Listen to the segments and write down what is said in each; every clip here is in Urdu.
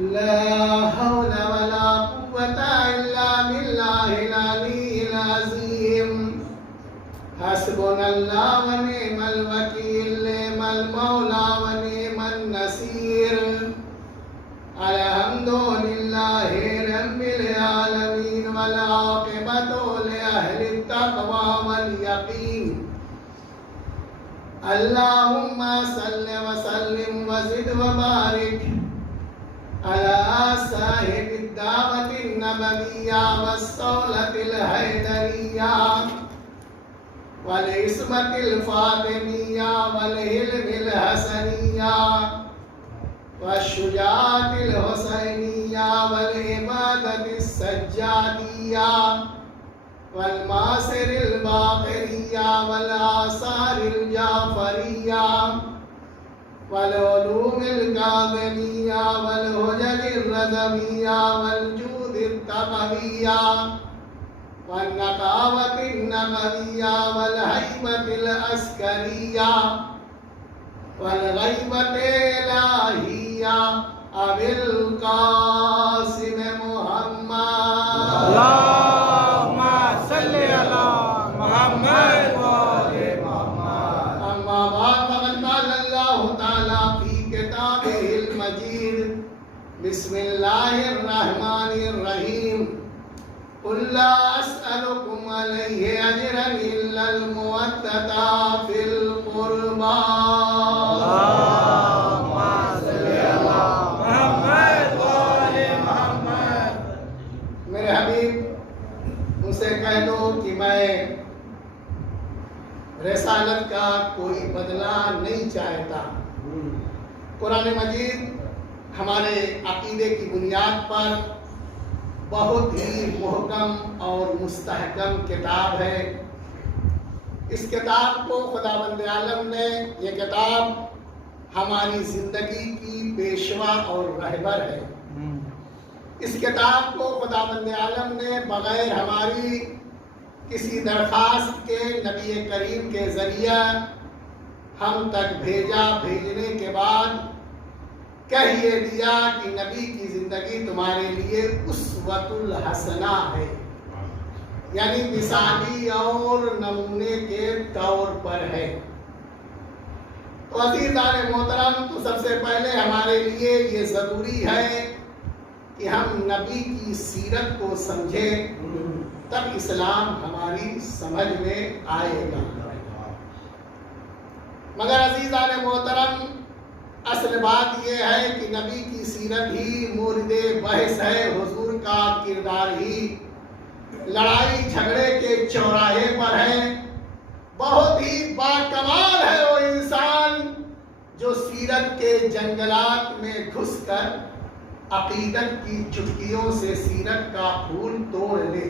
لا حول ولا قوة إلا بالله العلي العظيم حسبنا الله ونعم الوكيل نعم المولى ونعم النصير الحمد لله رب العالمين والعاقبة لأهل التقوى واليقين اللهم صل وسلم وزد وبارك على صاحب الدعوة النبوية والصولة الحيدرية والعصمة الفاطمية والحلم الحسنية والشجاعة الحسينية والعبادة السجادية والماسر الباقرية والآثار الجعفرية والعلوم الكاظمية والهجج الرضوية والجود التقوية والنقاوة النبوية والهيبة العسكرية والغيبة الإلهية أبي القاسم محمد اللهم صل على محمد وآل محمد. أما بعد فقد قال الله تعالى في كتابه المجيد بسم الله الرحمن الرحيم قل لا أسألكم عليه أجرا إلا المودة في القربى. اللهم صل على محمد وآل محمد. میرے حبیب ان سے کہہ دو کہ میں رسالت کا کوئی بدلہ نہیں چاہتا. قرآن مجید ہمارے عقیدے کی بنیاد پر بہت ہی محکم اور مستحکم کتاب ہے. اس کتاب کو خداوند عالم نے، یہ کتاب ہماری زندگی کی پیشوا اور رہبر ہے. اس کتاب کو خداوند عالم نے بغیر ہماری کسی درخواست کے نبی کریم کے ذریعہ ہم تک بھیجا. بھیجنے کے بعد کہہ یہ دیا کہ نبی کی زندگی تمہارے لیے اسوۃ الحسنہ ہے، یعنی مثالی اور نمونے کے طور پر ہے. تو عزیزان محترم، تو سب سے پہلے ہمارے لیے یہ ضروری ہے کہ ہم نبی کی سیرت کو سمجھیں، تب اسلام ہماری سمجھ میں آئے گا. مگر عزیزان محترم، اصل بات یہ ہے کہ نبی کی سیرت ہی مورد بحث ہے. حضور کا کردار ہی لڑائی جھگڑے کے چوراہے پر ہے. بہت ہی باکمال ہے وہ انسان جو سیرت کے جنگلات میں گھس کر عقیدت کی چٹکیوں سے سیرت کا پھول توڑ لے،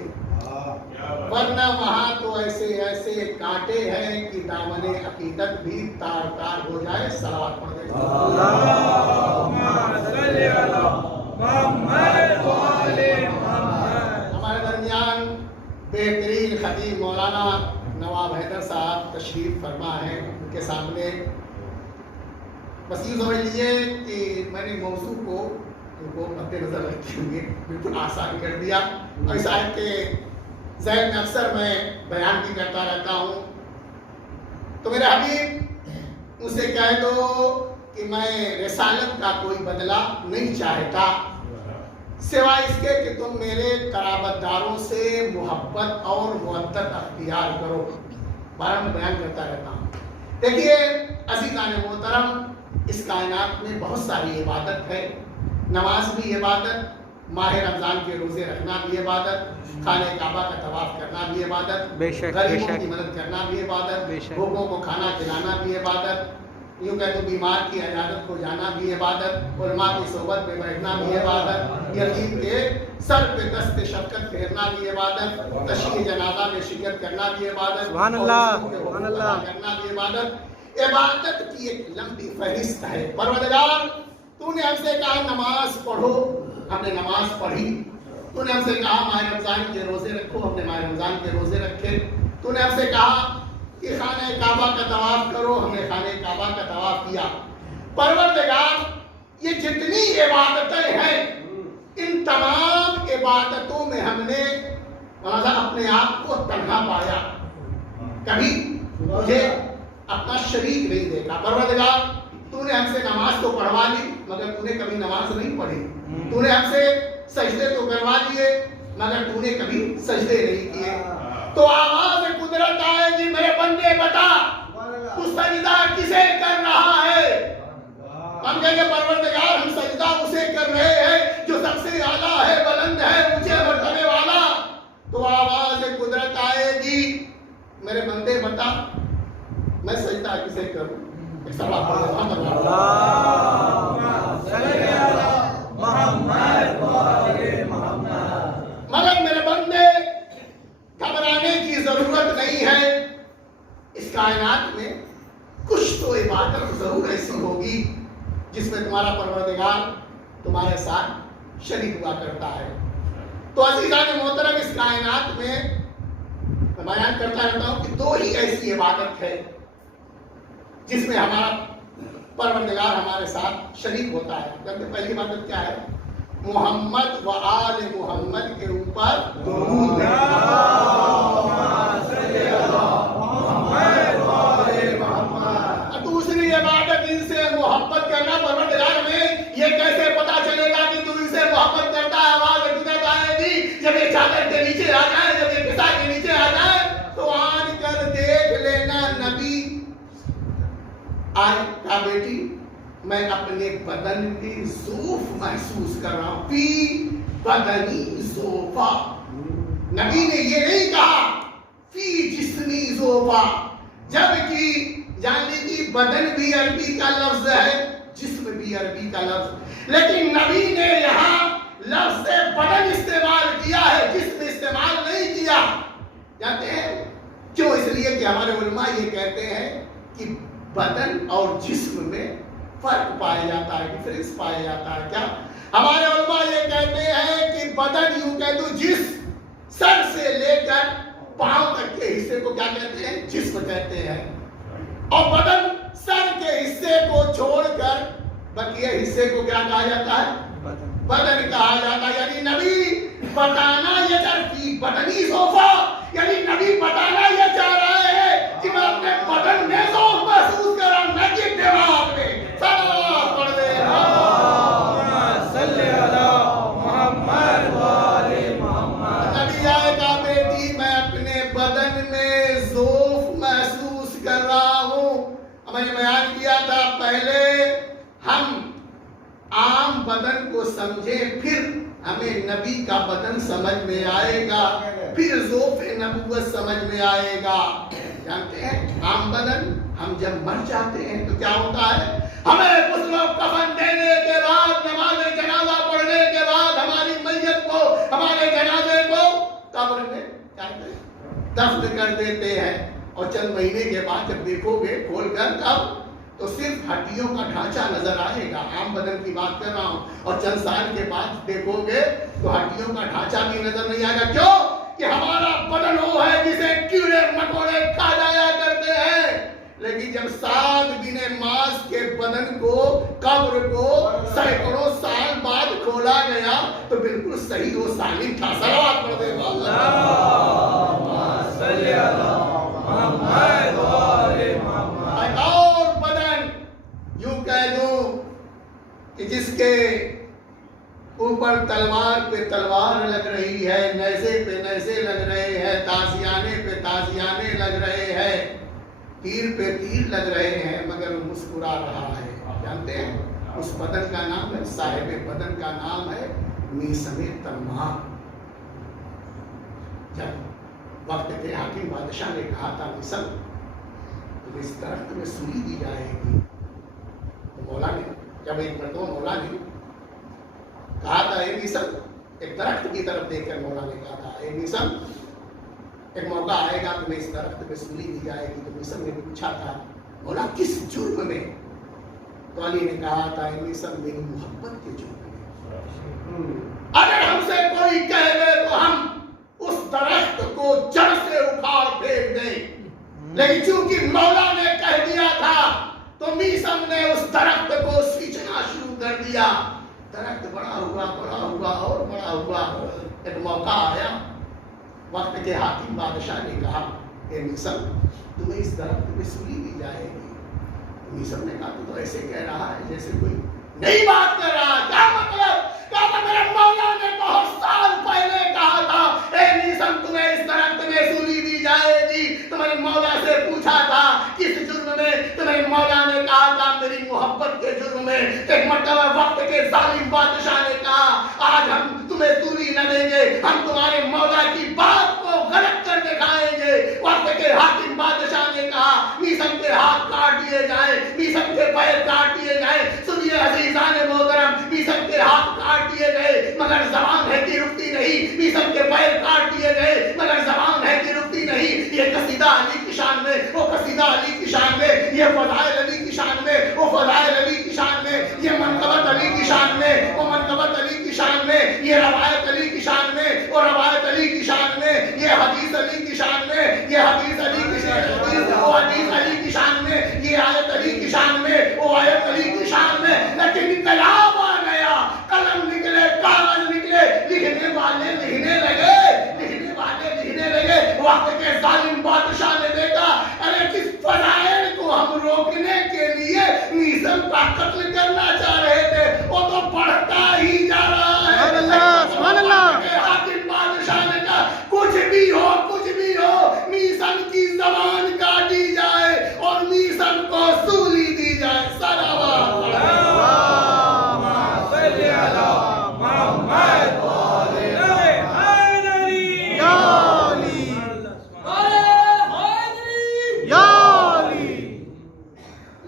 ورنہ وہاں تو ایسے ایسے کانٹے ہیں کہ دامن عقیدت بھی تار تار ہو جائے. صلوات پڑھ دیں. اللهم صل على محمد وآل محمد. ہمارے درمیان بہترین خطیب مولانا نواب حیدر صاحب تشریف فرما ہے. ان کے سامنے بس یوں سمجھ لیجیے کہ میں نے موضوع کو مد نظر رکھتے ہوئے بالکل آسان کر دیا. اور اس آیت کے ذہن میں اکثر میں بیان بھی کرتا رہتا ہوں. تو میرے حبیب ان سے کہہ دو کہ میں رسالت کا کوئی بدلہ نہیں چاہتا سوائے اس کے کہ تم میرے قرابت داروں سے محبت اور مودت اختیار کرو. بارہ میں بیان کرتا رہتا ہوں. دیکھیے عزیزان محترم، اس کائنات میں بہت ساری عبادت ہے. نماز بھی عبادت، ماہ رمضان کے روزے رکھنا بھی عبادت، خانہ کعبہ کا طواف کرنا بھی عبادت، غریبوں کی مدد کرنا بھی عبادت، بھوکوں کو کھانا کھلانا بھی عبادت، یوں کہ تو بیمار کی عیادت کو جانا بھی عبادت، علماء کی صحبت میں بیٹھنا بھی عبادت، یتیم کے سر پہ دست شفقت پھیرنا بھی عبادت، تشییع جنازہ میں شرکت کرنا بھی عبادت، سبحان اللہ، سبحان اللہ کرنا بھی عبادت. عبادت کی ایک لمبی فہرست ہے. پروردگار تو نے ہم سے کہا نماز پڑھو، ہم نے نماز پڑھی. تو نے ہم سے کہا ماہ رمضان کے روزے رکھو، ہم نے ماہ رمضان کے روزے رکھے. تو نے ہم سے کہا کہ خانہ کعبہ کا طواف کرو، ہم نے خانہ کعبہ کا طواف کیا. پروردگار یہ جتنی عبادتیں ہیں ان تمام عبادتوں میں ہم نے اپنے آپ کو تنہا پایا، کبھی مجھے اپنا شریک نہیں دیکھا۔ پروردگار تو نے ہم سے نماز تو پڑھوا لی مگر تو نے کبھی نماز نہیں پڑھی، تو نے ہم سے سجدے تو کروا لیے مگر تو نے کبھی سجدے نہیں کیے۔ تو آواز قدرت آئے گی، میرے بندے بتا تو سجدہ کسے کر رہا ہے؟ ہم کہیں گے پروردگار ہم سجدہ اسے کر رہے ہیں جو سب سے اعلیٰ ہے، بلند ہے، اونچے مرتبے والا۔ تو آواز قدرت آئے گی، میرے بندے بتا میں سجدہ کسے کروں؟ ایک سوال محمد مگر میرے بندے گھبرانے کی ضرورت نہیں ہے، اس کائنات میں کچھ تو عبادت ضرور ایسی ہوگی جس میں تمہارا پروردگار تمہارے ساتھ شریک ہوا کرتا ہے۔ تو عزیزان محترم، اس کائنات میں میں بیان کرتا رہتا ہوں کہ دو ہی ایسی عبادت ہے جس میں ہمارا پروردگار ہمارے ساتھ شریک ہوتا ہے۔ پہلی عبادت کیا ہے؟ محمد و آل محمد کے اوپر درود۔ دوسری عبادت ان سے محبت کرنا۔ پروردگار میں یہ کیسے پتا چلے گا کہ تو ان سے محبت کرتا ہے؟ آواز قدرت آئے گی، جب یہ چادر کے نیچے آ جائے، جب یہ کسا کے نیچے آ جائے تو آن کر دیکھ لینا نبی آئے کہا بیٹی میں اپنے بدن کی ذوف محسوس کر رہا ہوں، فی بدنی ذوفا۔ نبی نے یہ نہیں کہا فی جسمی ذوفا، جبکہ جاننے کی بدن بھی عربی کا لفظ ہے، جسم بھی عربی کا لفظ، لیکن نبی نے یہاں لفظ بدن استعمال کیا ہے، جسم استعمال نہیں کیا۔ جانتے ہیں کیوں؟ اس لیے کہ ہمارے علماء یہ کہتے ہیں کہ بدن اور جسم میں فرق پایا جاتا ہے، ڈفرنس پایا جاتا ہے۔ کیا؟ ہمارے علماء یہ کہتے ہیں کہ بدن یوں کہہ دو جس سر سے لے کر پاؤں تک کے حصے کو کیا کہتے ہیں؟ جسم کہتے ہیں، اور بدن سر کے حصے کو چھوڑ کر بقیہ حصے کو کیا کہا جاتا ہے؟ بدن کہا جاتا ہے۔ یعنی نبی بتانا یہ چاہتی بدنی ذوفا، یعنی نبی بتانا یہ چاہ رہا ہے کہ میں اپنے بدن میں ذوف محسوس کر رہا ہوں، نہ کہ دماغ میں۔ صلوات پڑھ دے صلی اللہ محمد وآل محمد۔ نبی آئے گا بیٹی میں اپنے بدن میں ذوف محسوس کر رہا ہوں۔ میں نے بیان کیا تھا پہلے ہم عام بدن کو سمجھیں، پھر ہمیں نبی کا بدن سمجھ میں آئے گا، پھر ذوف نبوت سمجھ میں آئے گا۔ جانتے ہیں عام بدن ہم جب مر جاتے ہیں تو کیا ہوتا ہے؟ ہمیں غسل و کفن دینے کے بعد، نماز جنازہ پڑھنے کے بعد ہماری میت کو، ہمارے جنازے کو قبر میں دفن کر دیتے ہیں، اور چند مہینے کے بعد جب دیکھو گے کھول کر تب تو صرف ہڈیوں کا ڈھانچہ نظر آئے گا۔ عام بدن کی بات کر رہا ہوں، اور چند سال کے بعد دیکھو گے تو ہڈیوں کا ڈھانچہ بھی نظر نہیں آئے گا۔ کیوں؟ کہ ہمارا بدن وہ ہے جسے کیڑے مکوڑے کھا جایا کرتے ہیں، لیکن جب 7 دن ماس کے بدن کو، قبر کو سینکڑوں سال بعد کھولا گیا تو بالکل صحیح و سالم تھا۔ صلوات پڑھ دے اور بدن یوں کہہ دوں کہ جس کے اوپر تلوار پہ تلوار لگ رہی ہے، نیزے پہ نیزے لگ رہے ہیں، تازیانے پہ تازیانے لگ رہے ہیں، تیر پہ تیر لگ رہے ہیں، مگر وہ مسکرا رہا ہے۔ جانتے ہیں اس بدن کا نام ہے، صاحب بدن کا نام ہے میثم تمام۔ جب وقت کے حاکم بادشاہ نے کہا تھا میثم تم اس درخت میں سوئی دی جائے گی، تو مولا نے جب ایک مرتبہ مولا نے کہا تھا اے میثم، ایک درخت کی طرف دیکھ کر مولا نے کہا تھا اے میثم ایک موقع آئے گا تمہیں اس درخت میں سولی دی جائے گی، تو میثم نے پوچھا تھا مولا کس جرم میں؟ تو علی نے کہا تھا اے میثم میری محبت کے جرم میں۔ اگر ہم سے کوئی کہہ دے تو ہم اس درخت کو جڑ سے اکھاڑ پھینک دیں، لیکن چونکہ مولا نے کہہ دیا تھا تو میثم نے اس درخت کو سینچنا شروع کر دیا. درخت بڑا ہوا اور بڑا ہوا. ایک موقع آیا, وقت کے حاکم بادشاہ نے کہا کہ میسم تمہیں اس درخت میں سولی دی جائے گی. میسم نے کہا تو ایسے کہہ رہا ہے جیسے کوئی نئی بات کر رہا ہے. کیا مطلب؟ کہا میرے مولا نے بہت سال پہلے کہا تھا اے میسم تمہیں اس درخت میں سولی دی جائے گی. تمہارے مولا سے پوچھا تھا کس جرم میں؟ تمہارے مولا نے کہا تھا میری محبت کے جرم میں. ایک مرتبہ وقت کے ظالم بادشاہ نے کہا آج ہم تمہیں سولی نہ دیں گے, ہم تمہارے مولا کی بات کو غلط کر دکھائیں گے. وقت کے حاکم بادشاہ نے کہا میسم کے ہاتھ کاٹ دیے جائیں, میسم کے پیر کاٹ دیے جائیں. سنیے عزیزان محترم, میسم کے ہاتھ کاٹ دیے گئے مگر زبان ہے کہ رکتی نہیں. میسم کے پیر کاٹ دیے گئے مگر زبان ہے کہ رکتی نہیں. یہ قصیدہ علی کی شان میں, وہ قصیدہ علی کی شان میں, یہ فضائل علی کی شان میں, وہ فضائل علی کی شان میں, یہ منقبت علی کی شان میں, وہ منقبت علی کی شان میں, یہ روایت علی کی شان میں, وہ روایت علی کی شان میں, یہ حدیث علی کی شان میں, یہ حدیث علی کی شان میں, وہ حدیث علی کی شان میں, یہ آیت علی کی شان میں, وہ آیت علی کی شان میں. لیکن انقلاب آ گیا, قلم نکلے, کاغذ نکلے, لکھنے والے لکھنے لگے, لکھنے والے لکھنے لگے. وقت کے ظالم بادشاہ نے دیکھا ارے کس فضائل کو ہم روکنے کے لیے میسم کا قتل کرنا چاہ رہے تھے, وہ تو بڑھتا ہی جا رہا ہے. سبحان اللہ. حاکم بادشاہ نے کہا کچھ بھی ہو میسم کی زبان کاٹی جائے اور میسم کو سولی دی جائے. صلوات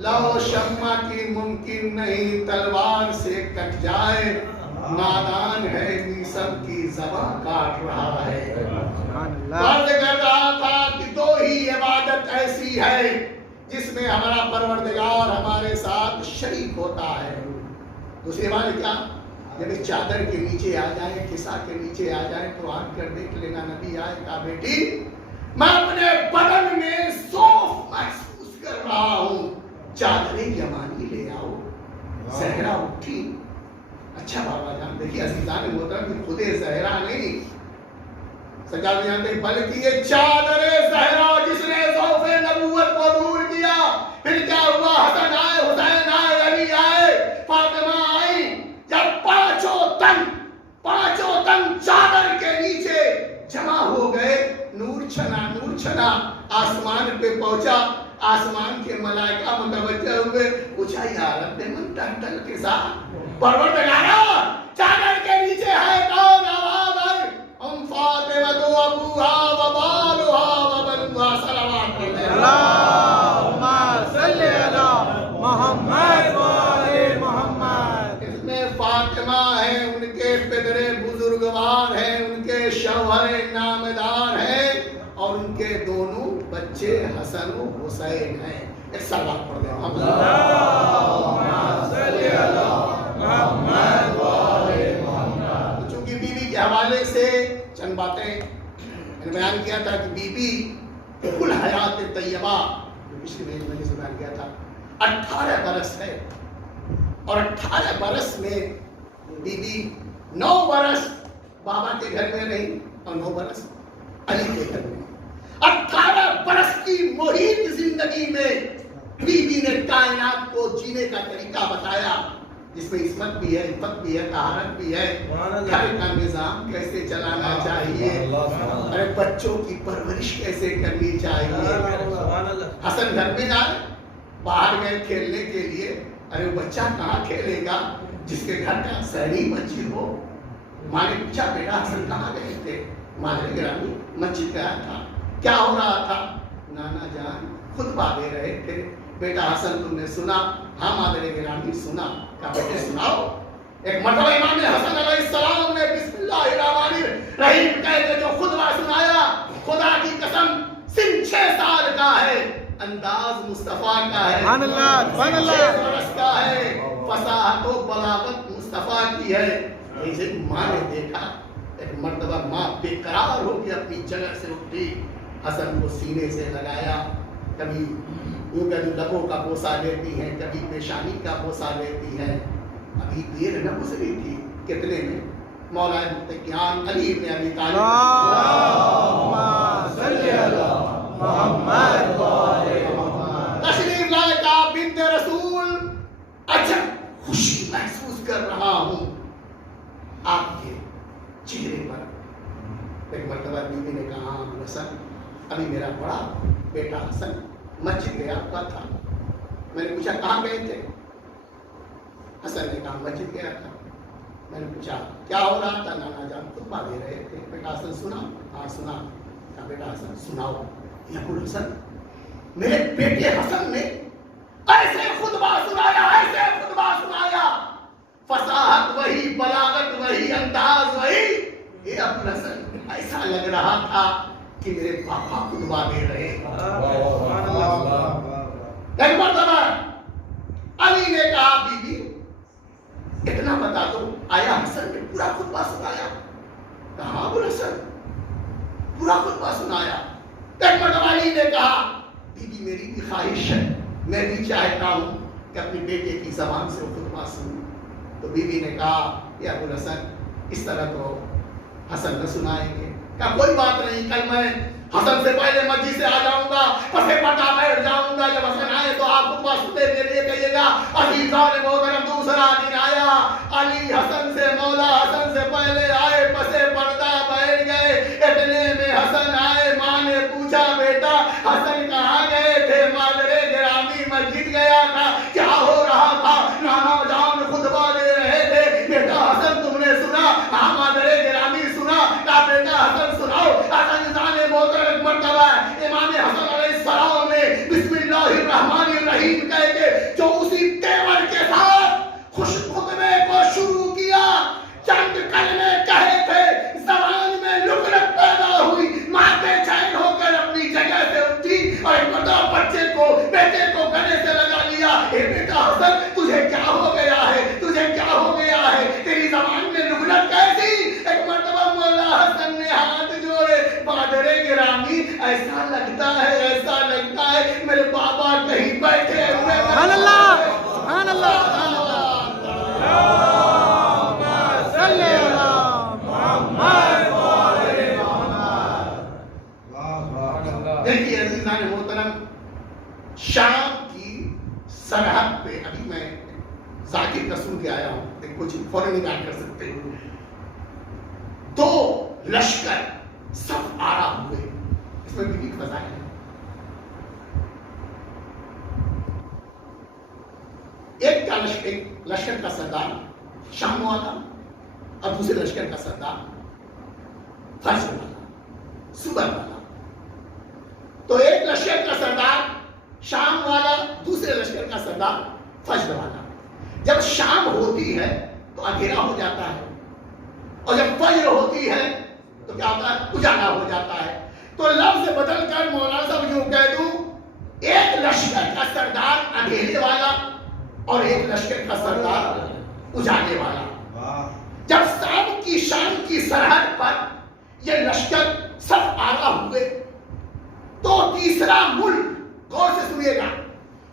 لو شمع کی ممکن نہیں تلوار سے کٹ جائے, نادان ہے میسم کی زبان کاٹ رہا ہے. فرض کر رہا تھا کہ دو ہی عبادت ایسی ہے جس میں ہمارا پروردگار ہمارے ساتھ شریک ہوتا ہے. دوسری بات کیا؟ جب چادر کے نیچے آ جائے, کسا کے نیچے آ جائے تو آن کر دیکھ لینا. نبی آئے کہا بیٹی میں اپنے بدن میں سوف محسوس کر رہا ہوں, چادریں یمانی لے آؤ. زہرا اٹھی. اچھا بابا جان دیکھیے عزیزان محترم, خود زہرا نہیں سجاد جانتے بلکہ یہ چادر زہرا جس نے ذوف نبوت کو دور کیا. پھر کیا ہوا؟ حسن آئے, حسین آئے, علی آئے, فاطمہ آئی. جب پانچوں تن چادر کے نیچے جمع ہو گئے, نور چھنا آسمان پہ پہنچا. آسمان کے ملائکہ متوجہ ہوئے, پوچھا یا رب من تحتل کے ساتھ پروردگارا چادر کے نیچے ہے کون؟ آواز آئی ام فاطمہ تو ابوہا و بالوہا و بنوہا. صلوات اللہم صلی علی محمد و آل محمد. اس میں فاطمہ ہے, ان کے پدر بزرگوار ہیں, ان کے شوہر نامدار ہیں, اور ان کے دونوں بچے حسن و حسین ہیں. ایک صلوات پڑھ دیں. اللہم صلی علی محمد و آل محمد. چونکہ بی بی کے حوالے سے چند باتیں میں نے بیان کیا تھا کہ بی بی کل حیات طیبہ پچھلی میں نے بیان کیا تھا 18 برس ہے, اور 18 برس میں بی بی 9 برس بابا کے گھر میں رہی اور 9 برس علی کے گھر میں. 18 برس کی محیط زندگی میں بی بی نے کائنات کو جینے کا طریقہ بتایا, جس میں عصمت بھی ہے, عفت بھی ہے, طہارت بھی ہے, گھر کا نظام کیسے چلانا چاہیے, ارے بچوں کی پرورش کیسے کرنی چاہیے. حسن گھر میں جائے, باہر گئے کھیلنے کے لیے, ارے وہ بچہ کہاں کھیلے گا جس کے گھر کا سہری مسجد ہو. ماں نے پوچھا بیٹا حسن کہاں گئے تھے؟ مادر گرامی مسجد گیا تھا. کیا ہو رہا تھا؟ نانا جان خطبہ دے رہے تھے. بیٹا حسن تم نے سنا؟ ہاں مادر گرامی سنا. کہا بیٹے سناؤ. ایک مرتبہ امام حسن علیہ السلام نے بسم اللہ الرحمن الرحیم کہہ کے جو خطبہ سنایا, خدا کی قسم سن 6 سال کا ہے, انداز مصطفیٰ کا ہے, سبحان اللہ, سبحان اللہ, 6 برس کا ہے, فصاحت و بلاغت مصطفیٰ کی ہے. اسے ماں نے دیکھا, ایک مرتبہ ماں بے قرار ہو کے اپنی جگہ سے اٹھی, حسن کو سینے سے لگایا, کبھی یوں کہ لبوں کا بوسہ لیتی ہیں, کبھی پیشانی کا بوسہ لیتی ہیں. ابھی دیر نہ گزری تھی کتنے میں مولا متقیان علی ابن ابی طالب اللہم صلی علی محمد و آل محمد تشریف لائے کہا بنت رسول عجب خوشی محسوس کر رہا ہوں آپ کے چہرے پر۔ ایک مرتبہ بیوی نے کہا حسن ابھی میرا بڑا بیٹا حسن مسجد گیا ہوا تھا۔ میں نے پوچھا کہاں گئے تھے؟ حسن نے کہا مسجد گیا تھا۔ میں نے پوچھا کیا ہو رہا تھا؟ نانا جان خطبہ دے رہے تھے۔ بیٹا حسن سنا؟ ہاں سنا۔ کہا بیٹا حسن سناؤ۔ یقول حسن میرے بیٹے حسن نے ایسے خطبہ سنایا، ایسے خطبہ سنایا، فصاحت وہی، بلاغت وہی، انداز وہی، یہ ابو حسن ایسا لگ رہا تھا کہ میرے پاپا خطبہ دے رہے ہیں۔ ایک مرتبہ علی نے کہا بی بی اتنا بتا دو آیا حسن نے پورا خطبہ سنایا؟ کہا ابو حسن پورا خطبہ سنایا۔ ایک مرتبہ علی نے کہا بی بی میری بھی خواہش ہے، میں بھی چاہتا ہوں کہ اپنے بیٹے کی زبان سے وہ خطبہ سنوں۔ تو بی بی نے کہا یا ابو حسن اس طرح تو حسن نہ سنائیں گے۔ کہا کوئی بات نہیں، کل میں حسن سے پہلے مسجد سے آ جاؤں گا، پسے پٹا بیٹھ جاؤں گا، جب حسن آئے تو آپ خطبہ سننے کے لیے کہیے گا۔ عزیزان محترم دوسرا دن آیا، علی حسن سے مولا حسن سے پہلے آئے، پسے پردہ بیٹھ گئے۔ اتنے میں حسن آئے، ماں نے پوچھا بیٹا حسن کہاں گئے تھے؟ مادر گرامی مسجد گیا تھا۔ کیا ہو رہا تھا؟ نانا جان خطبہ دے رہے تھے۔ بیٹا حسن تم نے سنا؟ ہاں مادر گرامی سنا۔ کہا بیٹا حسن سناؤ۔ عزیزان محترم ایک مرتبہ امام حسن علیہ السلام نے بسم اللہ الرحمن الرحیم کہہ کے جو اسی تیور کے ساتھ خوش خطبے کو شروع کیا، چند کلمے کہے تھے، زبان میں لکنت پیدا ہوئی، ماں بے چین ہو کر اپنی جگہ سے اٹھی اور ایک مرتبہ بیٹے کو گلے سے لگا لیا۔ اے بیٹا حسن تجھے کیا ہو گیا ہے؟ تجھے کیا ہو گیا ہے؟ تیری زبان میں لکنت کیسی؟ ایک مرتبہ مولا حسن نے ہاتھ جوڑے، مادر گرامی ایسا لگتا ہے میرے بابا کہیں بیٹھے ہوئے۔ سبحان اللہ، سبحان اللہ، سبحان اللہ، صلی اللہ محمد و آل محمد۔ دیکھیے عزیزان محترم، شام کی سرحد پہ ابھی میں ذاکر کا سن کے آیا ہوں، کچھ فوراً بیان کر سکتے ہیں۔ دو لشکر سب آرا ہوئے، اس میں بھی فضائل ہے۔ ایک کا لشکر کا سردار شام والا اور دوسرے لشکر کا سردار فجر والا، صبح والا۔ تو ایک لشکر کا سردار شام والا، دوسرے لشکر کا سردار فجر والا۔ جب شام ہوتی ہے تو اندھیرا ہو جاتا ہے، اور جب فجر ہوتی ہے تو کیا ہوتا ہے؟ اجالا ہو جاتا ہے۔ تو لفظ بدل کر مولانا صاحب یوں کہہ دوں، ایک لشکر کا سردار اندھیرے والا اور ایک لشکر کا سردار اجالے والا۔ جب شام کی سرحد پر یہ لشکر سب آگا ہوئے تو تیسرا ملک، غور سے سنیے گا،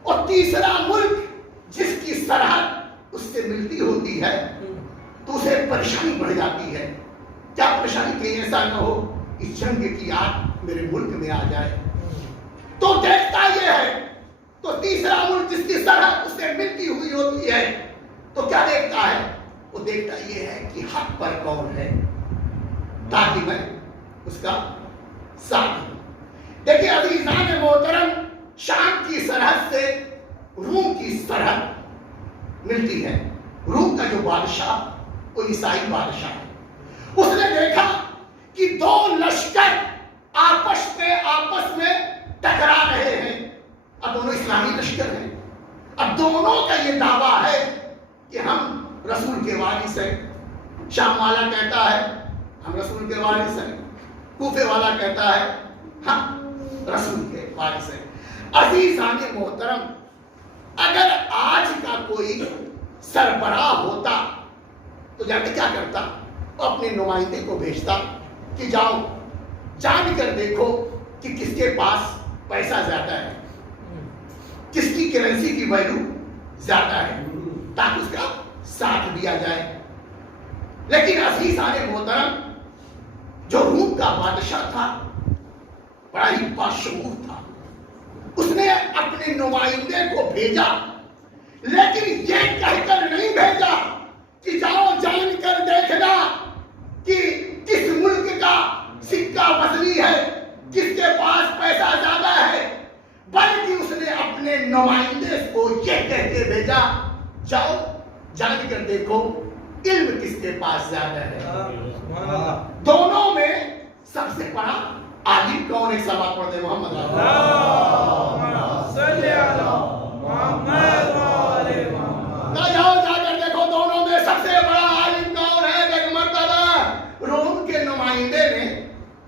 اور تیسرا ملک جس کی سرحد اس سے ملتی ہوتی ہے تو اسے پریشانی بڑھ جاتی ہے۔ کیا پریشانی کہیں ایسا نہ ہو اس جنگ کی آگ میرے ملک میں آ جائے؟ تو دیکھتا یہ ہے، تو تیسرا ملک جس کی سرحد اس سے ملتی ہوئی ہوتی ہے تو کیا دیکھتا ہے؟ وہ دیکھتا یہ ہے کہ حق پر کون ہے تاکہ میں اس کا ساتھ دوں۔ دیکھیں عزیزان محترم، شام کی سرحد سے روم کی سرحد ملتی ہے۔ روم کا جو بادشاہ وہ عیسائی بادشاہ ہے۔ اس نے دیکھا کہ دو لشکر آپس میں ٹکرا رہے ہیں، اب دونوں اسلامی لشکر ہیں۔ اب دونوں کا یہ دعویٰ ہے کہ ہم رسول کے وارث ہیں۔ شام والا کہتا ہے ہم رسول کے وارث ہیں، کوفے والا کہتا ہے ہم رسول کے وارث ہیں۔ عزیزان محترم، اگر آج کا کوئی سربراہ ہوتا تو جا کے کیا کرتا؟ اپنے نمائندے کو بھیجتا کہ جاؤ جان کر دیکھو کہ کس کے پاس پیسہ زیادہ ہے، کس کی کرنسی کی ویلیو زیادہ ہے، تاکہ اس کا ساتھ دیا جائے. لیکن عزیزان محترم جو روم کا بادشاہ تھا بڑا ہی باشعور تھا. اس نے اپنے نمائندے کو بھیجا لیکن یہ کہہ کر نہیں بھیجا کہ جاؤ جان کر دیکھنا کہ کس ملک کا سکہ وزنی ہے, کس کے پاس پیسہ زیادہ ہے, بلکہ اس نے اپنے نمائندے کو یہ کہہ کے بھیجا جاؤ جان کر دیکھو علم کس کے پاس زیادہ ہے. دونوں میں سب سے بڑا عالم کون؟ ایک سوال پڑھ دے محمد جاؤ جا کر دیکھو دونوں میں سب سے بڑا عالم کون ہے. ایک مرتبہ روم کے نمائندے نے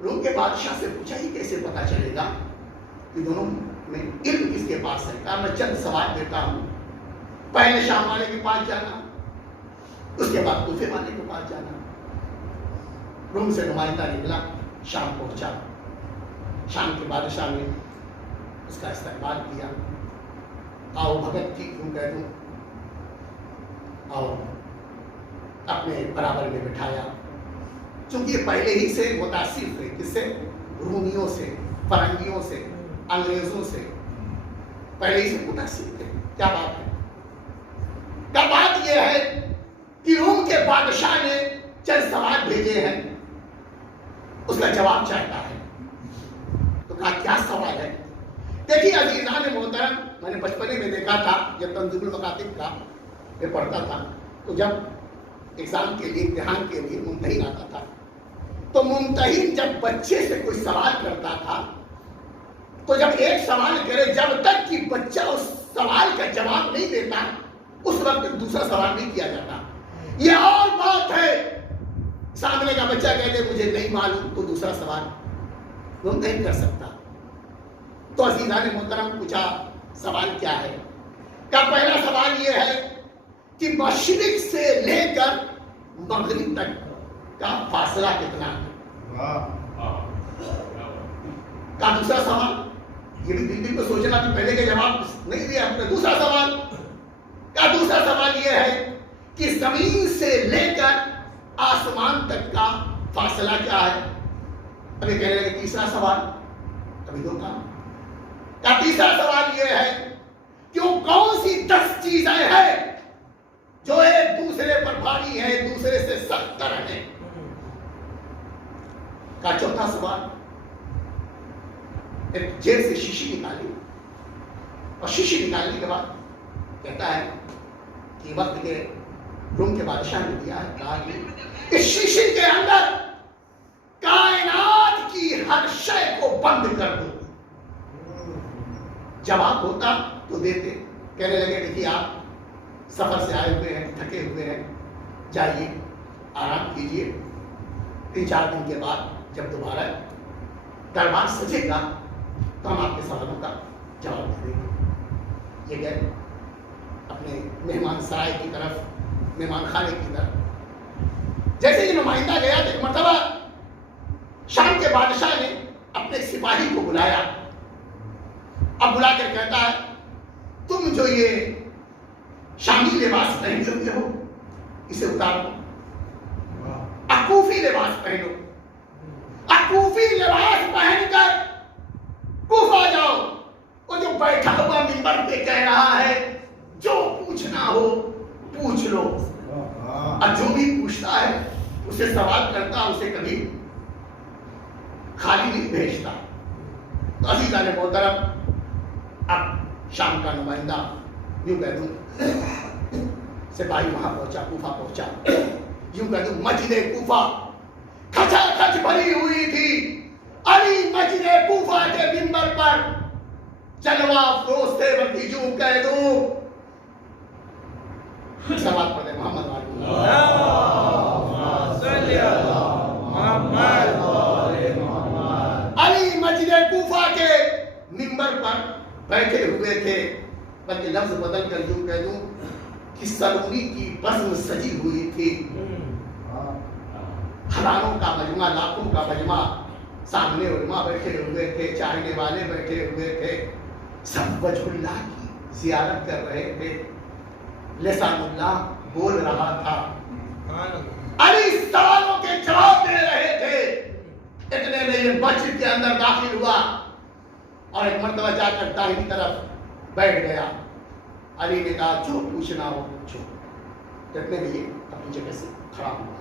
روم کے بادشاہ سے پوچھا ہی کیسے پتا چلے گا کہ دونوں میں علم کس کے پاس ہے. کہا میں چند سوال دیتا ہوں. پہلے شام والے کے پاس جانا, اس کے بعد کوفے والے کے پاس جانا. روم سے نمائندہ نکلا, شام پہنچا. شام کے بادشاہ نے اس کا استقبال کیا. آؤ بھگت کی کیوں کہہ دوں, آؤ اپنے برابر میں بٹھایا. چونکہ یہ پہلے ہی سے متاثر تھے, کس سے؟ رومیوں سے, فرنگیوں سے, انگریزوں سے پہلے ہی سے متاثر تھے. کیا بات ہے؟ کیا بات یہ ہے کہ روم کے بادشاہ نے چند سوال بھیجے ہیں, اس کا جواب چاہتا ہے. تو کہا کیا سوال ہے؟ دیکھیے عزیزان محترم, میں نے بچپنے میں دیکھا تھا جب تنظیم المکاتب کا میں پڑھتا تھا, تو جب ایگزام کے لیے, امتحان کے لیے ممتحن آتا تھا, تو ممتحن جب بچے سے کوئی سوال کرتا تھا تو جب ایک سوال کرے, جب تک کہ بچہ اس سوال کا جواب نہیں دیتا اس وقت دوسرا سوال نہیں کیا جاتا. یہ اور بات ہے سامنے کا بچہ کہتے مجھے نہیں معلوم تو دوسرا سوال وہ نہیں کر سکتا. تو عزیزان محترم پوچھا سوال کیا ہے؟ کا پہلا سوال یہ ہے کہ مشرق سے لے کر مغرب تک کا فاصلہ کتنا ہے؟ کا دوسرا سوال یہ بھی دل کو سوچنا کہ پہلے کے جواب نہیں دیا ہم نے. دوسرا سوال کا دوسرا سوال یہ ہے کہ زمین سے لے کر آسمان تک کا فاصلہ کیا ہے؟ ابھی کہنے لگے تیسرا سوال, ابھی دو کا تیسرا سوال یہ ہے کہ وہ کون سی 10 چیزیں ہیں جو ایک دوسرے پر بھاری ہے, ایک دوسرے سے سخت تر ہیں. کا چوتھا سوال ایک جیب سے شیشی نکالی اور شیشی نکالنے کے بعد کہتا ہے کہ وقت کے روم کے بادشاہ نے دیا ہے, کہا کہ اس شیشی کے اندر کائنات کی ہر شے کو بند کر دو. جواب ہوتا تو دیتے. کہنے لگے دیکھیے آپ سفر سے آئے ہوئے ہیں, تھکے ہوئے ہیں, جائیے آرام کیجیے. 3-4 دن کے بعد جب دوبارہ دربار سجے گا تو ہم آپ کے سوالوں کا جواب دے دیں گے. یہ گئے اپنے مہمان سرائے کی طرف, مہمان خانے کی طرف. جیسے یہ نمائندہ گیا تو ایک مرتبہ شام کے بادشاہ نے اپنے سپاہی کو بلایا. اب بلا کر کہتا ہے تم جو یہ شامی لباس پہنے ہوئے ہو اسے اتارو, اکوفی لباس پہنو. اکوفی لباس پہن کر کوفہ جاؤ. وہ جو بیٹھا ہوا منبر پہ کہہ رہا ہے جو پوچھنا ہو پوچھ لو, اور جو بھی پوچھتا ہے اسے سوال کرتا, اسے کبھی خالی نہیں بھیجتا. تو عزیزان محترم اب شام کا نمائندہ یوں کہہ دوں سپاہی وہاں پہنچا, کوفہ پہنچا. یوں کہہ دوں مسجد کوفہ کھچا کھچ بھری ہوئی تھی. علی مسجد کوفہ کے منبر پر جلوہ افروز تھے. بلکہ یوں کہہ دوں سوال پڑھے محمد علی مسجد کوفہ کے منبر پر بیٹھے ہوئے تھے. بلکہ لفظ بدل کر یوں کہہ دوں کہ سلونی کی بزم سجی ہوئی تھی. ہزاروں کا مجمع, لاکھوں کا مجمع, سامنے علماء بیٹھے ہوئے تھے, چاہنے والے بیٹھے ہوئے تھے. سب وجہ اللہ کی زیارت کر رہے تھے. لسان اللہ بول رہا تھا. علی سوالوں کے جواب دے رہے تھے. اتنے میں یہ مسجد کے اندر داخل ہوا اور ایک مرتبہ جا کر داہنی طرف بیٹھ گیا. علی نے کہا جو پوچھنا ہو پوچھو. اتنے میں یہ اپنی جگہ سے کھڑا ہوا.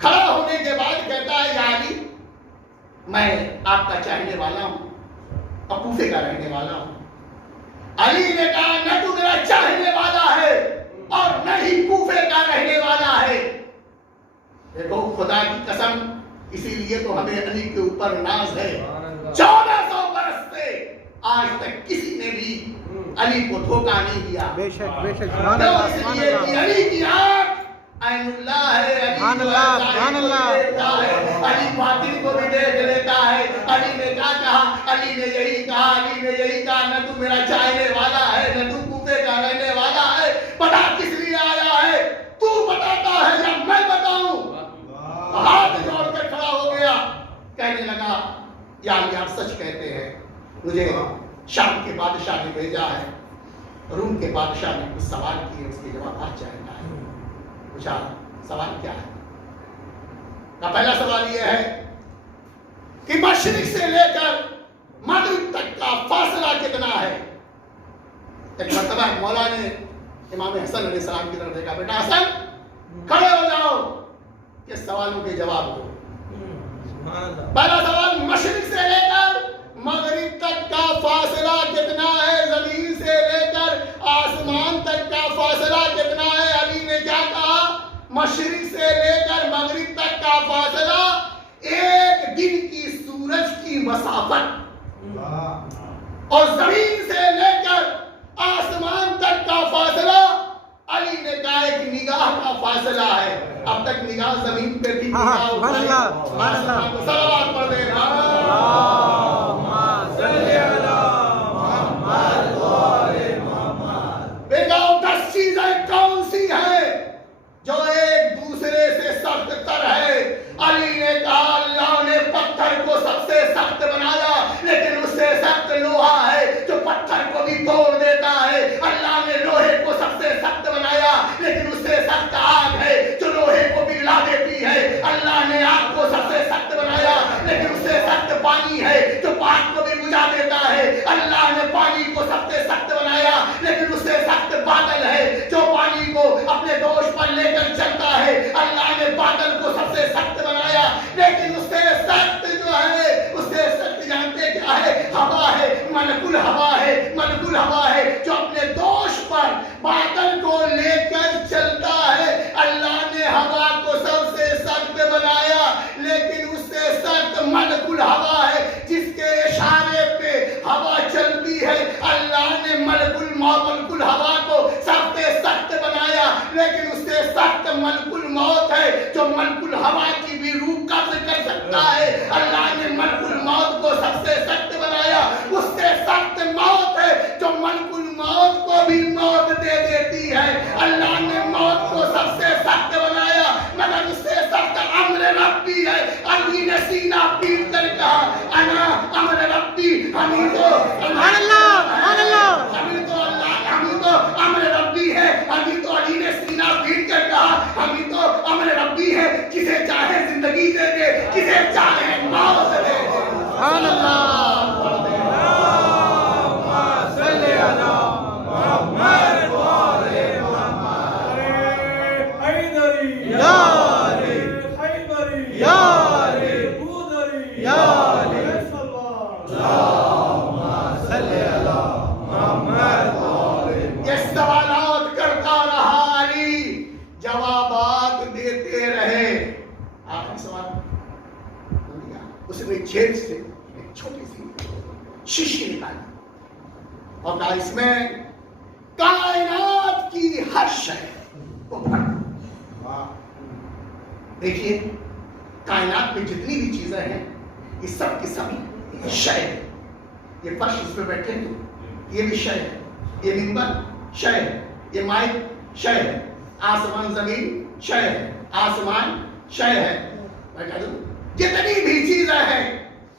کھڑا ہونے کے بعد کہتا ہے یا علی میں آپ کا چاہنے والا ہوں اور کوفے کا رہنے والا ہوں. علی نے کہا نہ تو میرا چاہنے والا ہے اور نہ ہی کوفے کا رہنے والا ہے. دیکھو خدا کی قسم اسی لیے تو ہمیں علی کے اوپر ناز ہے. 1400 برس سے آج تک کسی نے بھی علی کو دھوکہ نہیں دیا. بے شک بے شک. اس لیے کہ علی کی آنکھ عین اللہ ہے. سبحان اللہ سبحان اللہ. علی باطن کو بھی دیکھ لیتا ہے. علی نے کیا کہا؟ علی نے یہی کہا. علی نے یہی کہا نہ تو میرا چاہنے والا ہے نہ تو کوفے کا رہنے والا ہے. بتا کس لیے آیا ہے؟ تو بتاتا ہے یا میں بتاؤں؟ ہاتھ جوڑ کر کھڑا ہو گیا. کہنے لگا یا علی آپ سچ کہتے ہیں. مجھے شام کے بادشاہ نے بھیجا ہے. روم کے بادشاہ نے کچھ سوال کیے اس کے جواب آج جائے گا. پوچھا سوال کیا ہے؟ کا پہلا سوال یہ ہے کہ مشرق سے لے کر مغرب تک کا فاصلہ کتنا ہے؟ ایک مرتبہ مولا نے امام حسن علیہ السلام کی طرف دیکھا. بیٹا حسن کھڑے ہو جاؤ کہ سوالوں کے جواب دو. پہلا سوال مشرق سے لے کر مغرب تک کا فاصلہ کتنا ہے؟ زمین سے لے کر آسمان تک کا فاصلہ کتنا ہے؟ علی نے کیا کہا؟ مشرق سے لے کر مغرب تک کا فاصلہ ایک دن کی سورج کی مسافت اور زمین سے لے کر آسمان تک کا فاصلہ علی نے کہا ایک نگاہ کا فاصلہ ہے. اب تک نگاہ زمین پہ بھی صلوات پڑھ دے. بیگاؤ 10 چیزیں کون سی ہیں جو ایک دوسرے سے سخت تر ہے؟ علی نے کہا اللہ نے پتھر کو سب سے سخت بنایا لیکن اس سے سخت لوہا ہے جو پتھر کو بھی توڑ دیتا ہے. اللہ نے لوہے کو سب سے سخت بنایا لیکن اس سے سخت آگ ہے جو لوہے کو پگھلا دیتی ہے. اللہ نے آگ کو سب سے سخت بنایا لیکن اس سے سخت پانی ہے جو پانی کو بھی بجھا دیتا ہے. اللہ نے پانی کو سب سے سخت بنایا لیکن اس سے سخت بادل ہے جو پانی کو اپنے دوش پر لے کر چلتا ہے. اللہ نے بادل کو سب سے سخت بنایا لیکن اس سے سخت جو ہے اس سے سخت جانتے کیا ہے؟ ہوا ہے. ملک الہوا ہے. ملک الہوا ہے جو اپنے دوش پر بادل کو لے کر چلتا ہے. اللہ نے ہوا کو سب سے سخت بنایا لیکن اس سے سخت ملک الہوا ہے جس کے اشارے پہ ہوا چلتی ہے. اللہ نے ملک الہوا کو سب سے سخت بنایا لیکن اس سے سخت ملک الموت ہے جو ملک الہوا کی بھی روح قبض کر سکتا ہے. اللہ نے ملک الموت کو سب سے سخت بنایا. اس سے سخت موت ہے جو ملک الموت کو بھی موت دے دیتی ہے. اللہ نے موت کو سب سے سخت بنایا مگر اس سے سخت امر ربی ہے. علی نے سینہ پیٹ کر کہا انا امر ربی. ہمیں تو امر ربی ہے. ابھی تو علی نے سینہ پیٹ کر کہا ہمیں تو امر ربی ہے. کسے چاہے زندگی دے دے کسے چاہے موت دے دے. سبحان اللہ. سوالات کرتا رہا علی جوابات دیتے رہے. آخری سوال اس نے جیب سے ایک چھوٹی سی شیشی نکالی اور کہا اس میں کائنات کی ہر شے کو بھر. دیکھیے کائنات میں جتنی بھی چیزیں ہیں یہ سب کی سب شے ہے. یہ فرش اس پہ بیٹھے تو یہ بھی شے ہے. یہ منبر شے ہے. یہ مائک شے ہے. آسمان زمین شے ہے. آسمان شے ہے. میں کہہ دوں جتنی بھی چیزیں ہیں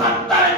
70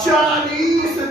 40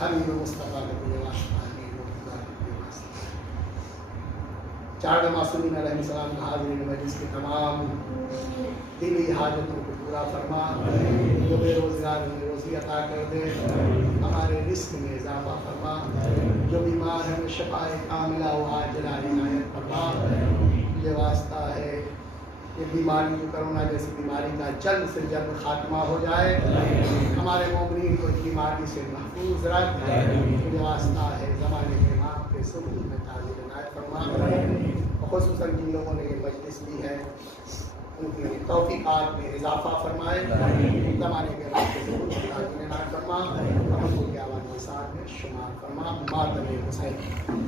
حبیب مصطفیٰ کے واسطہ چار معصومین علیہ السلام حاضرین مجلس کے تمام دلی حاجتوں کو پورا فرما، جو بے روزگار انہیں روزی عطا کر دے، ہمارے رزق میں اضافہ فرما، جو بیمار ہیں شفاء کاملہ و عاجلہ عنایت فرما۔ یہ واسطہ ہے یہ بیماری جو کرونا جیسی بیماری کا جلد سے جلد خاتمہ ہو جائے، ہمارے مومنین کو اس بیماری سے محفوظ رکھ۔ یہ واسطہ ہے زمانے کے امام کے سبوت میں تعبیر عنایت فرما، خصوصاً جن لوگوں نے یہ مجلس لی ہے ان کی توفیقات میں اضافہ فرمائے، زمانے کے امام کے سبوت میں تعبیر عنایت فرما، ہم کو کیا آواز نثار میں شمار فرما، ماتم حسین۔